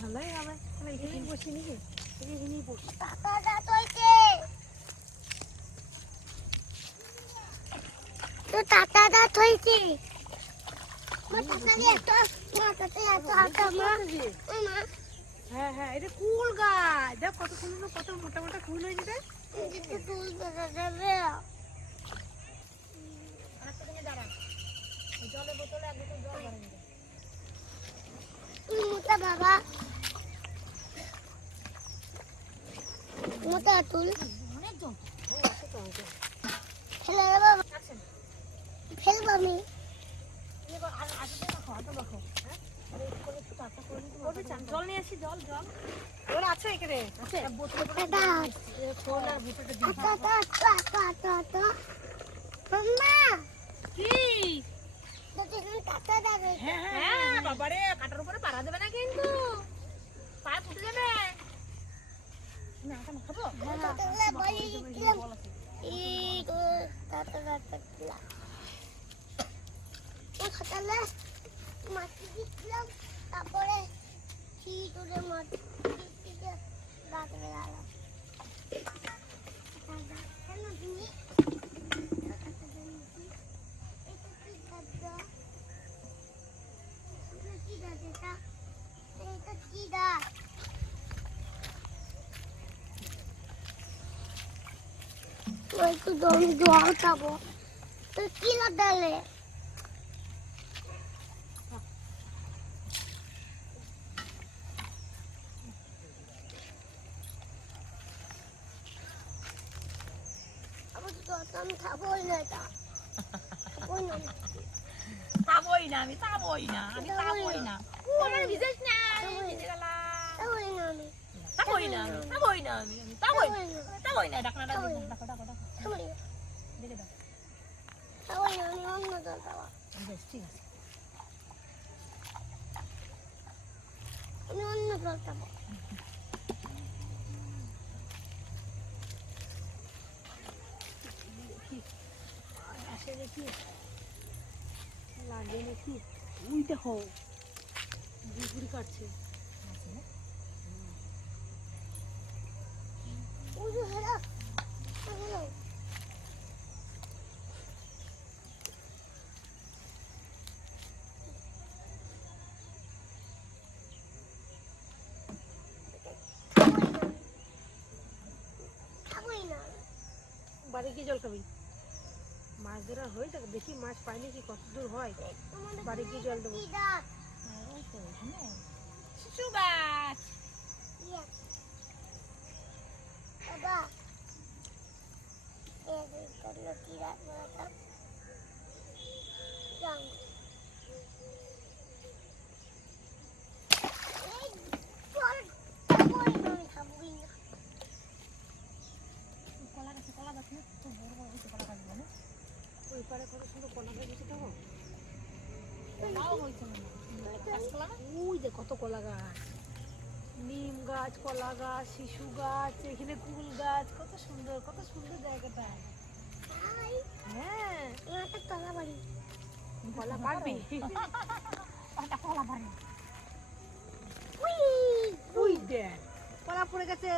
ভালোই হবে এখানে বসি নাকি এখানেই বসি তো টাটা দাঁত হয়েছে হ্যাঁ হ্যাঁ এটা কুল গাছ দেখ কত সুন্দর কত মোটা মোটা ফুল হয়েছে জলের বোতলে এক বোতল জল ভরে নিবে মোটা বাবা মোটা তুল অনেক জল ফেলে বাবা ফেলবো আমি জল নিয়ে আসি জল জল জল আছে এখানে আছে বাবারে কাটার উপরে পাড়া দেবে না কিন্তু পায়ে ফুটে যাবে না খাবো মাটি দিচ্ছিলাম তারপরে মাটি গাছরে গেলাম কেন তুমি একটু জল খাবো তো কি লাগালে আমি খাবোই না এটা খাবোই না আমি খাবোই না আমি খাবোই না আমার ভিজেছ না ভিজে গেলাম খাবোই না আমি খাবোই না আমি খাবোই না আমি খাবোই না খাবোই না ডাকনাটা ডাকো ডাকো ডাকো খাবোই দেখে দাও খাবোই না আমি অন্য জল খাবো বেশ ঠিক আছে আমি অন্য জল খাবো আসে দেখি লাগে নাকি ওই দেখো বুড়ি কাটছে বাড়ি কি জল খাবি মাছ ধরা হয়ে যাবে দেখি মাছ পাইনি কি কত দূর হয় বাড়ি কি জল দেবো শিশু গাছ বাবা করলো কি রাত ওই পারে কত সুন্দর কলা গাছ আছে দেখো ওই যে কত কলা গাছ নিম গাছ কলা গাছ শিশু গাছ এখানে কুল গাছ কত সুন্দর জায়গাটা হ্যাঁ কলা বাড়ি কলা পারবি কলা পারি উই দেখ কলা পড়ে গেছে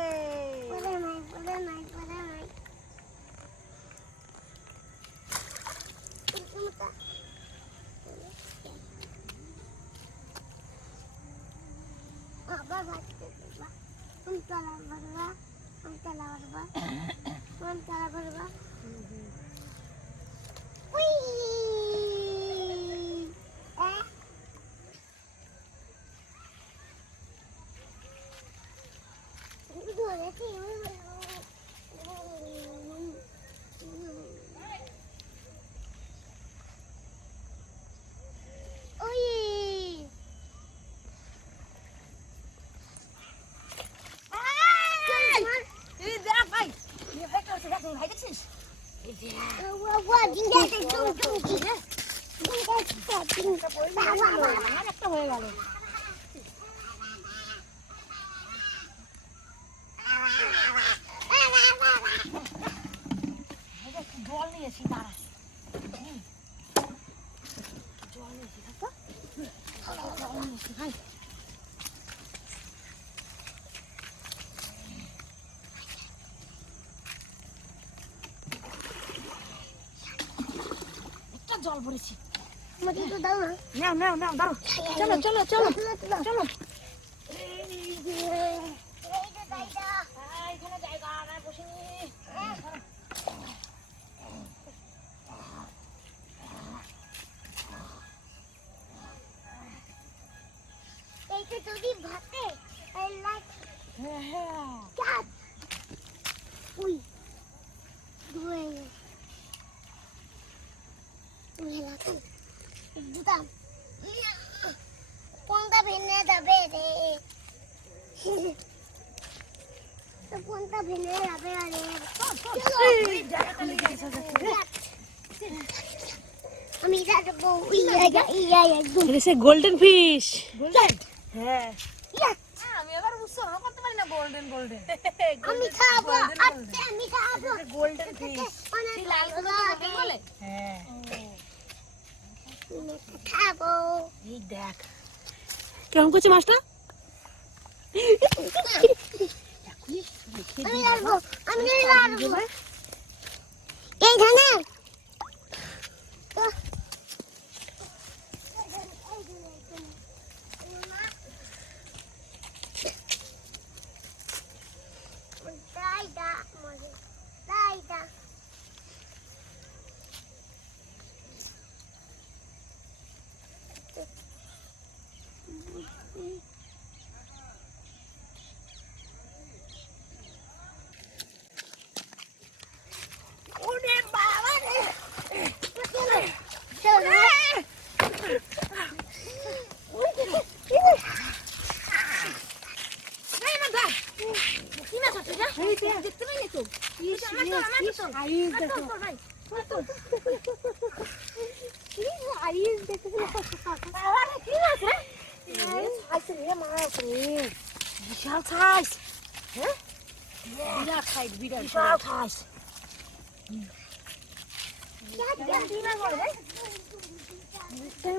একটা হয়ে গেল জল ভরেছি। আমাকে একটু দাও না। নাও নাও নাও দাঁড়ো, চলো চলো চলো চলো। এই যে দাইদা। এখানে জায়গা আর বসিনি। এইটা যদি ভাতে এই লাইট হ্যাঁ হ্যাঁ চাঁদ উই দুই মেলাতে বুতাম কোনটা ভেঙে যাবে রে তো কোনটা ভেঙে যাবে আরে আমি যাবো ইয়া একদম সে গোল্ডেন ফিশ। গোল্ডেন হ্যাঁ ইয়া আমি আবার উচ্চারণ করতে পারি না গোল্ডেন গোল্ডেন। আমি খাবো আজকে আমি খাবো গোল্ডেন ফিশ। অনেক সেই লাল গুলো গোল্ডেন বলে। হ্যাঁ খাবো এই দেখ কেমন করছে মাছটা। আমি যাবো আমি যাবো এইখানে দাইদা ওরে বাবা রে বিশাল সাইজ। হ্যাঁ বিরাট সাইজ বিশাল সাইজ।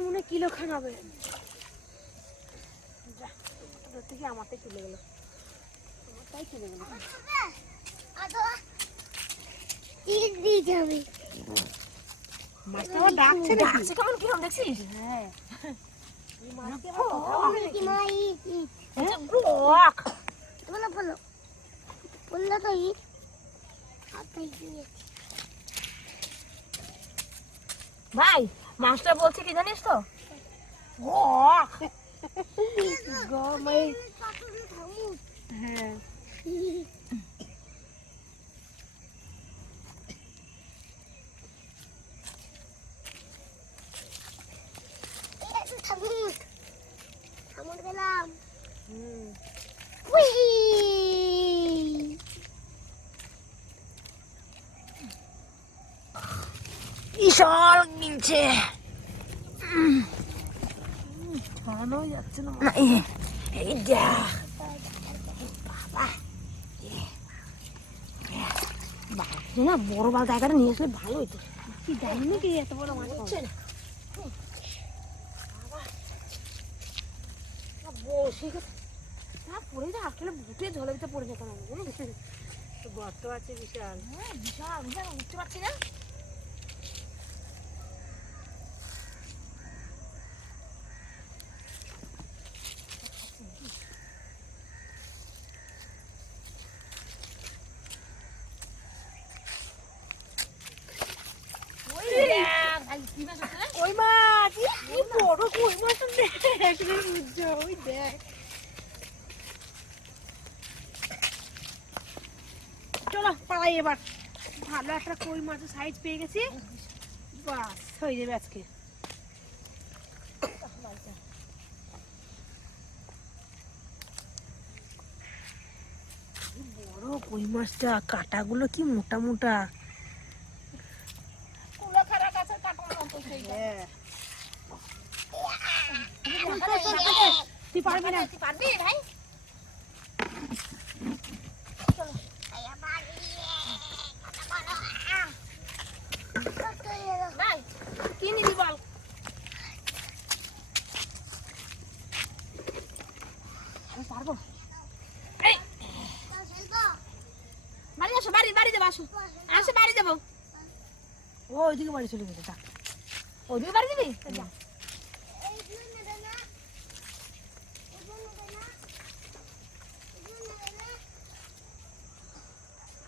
মনে কিলো খান হবে থেকে আমারটাই চলে গেল আমারটাই চলে গেল মাছটা আবার ডাকছে ডাকছে কেমন কিরম দেখছিস। হ্যাঁ ভাই মাছটা বলছে কি জানিস তো হ্যাঁ বিশাল নিচে ছড়ানো যাচ্ছে না এই দেখ না বড় বাল জায়গাটা নিয়ে আসলে ভালো হইতো। কি জানি নাকি এত বড় মাছ হচ্ছে না বসে না পড়ে যা আসলে বুটে জলের ভিতরে পড়ে যেতাম আমি গর্ত আছে বিশাল। হ্যাঁ বিশাল বিশাল উঠতে পারছি না। ওই মাছ কি বড় কই মাছ ওই দেখ চলো পালাই এবার ভালো একটা কই মাছের সাইজ পেয়ে গেছি বাস হয়ে যাবে আজকে। বড় কই মাছটা কাটাগুলো কি মোটা মোটা। তুই পারবি না পারবি ভাই কি নিবি বল। আমি পারবো বাড়ি আসো বাড়ি বাড়ি যাবো আসো আসো বাড়ি যাবো ও ওইদিকে বাড়ি চলে গেছে ওদিকে বাড়ি দিবি যা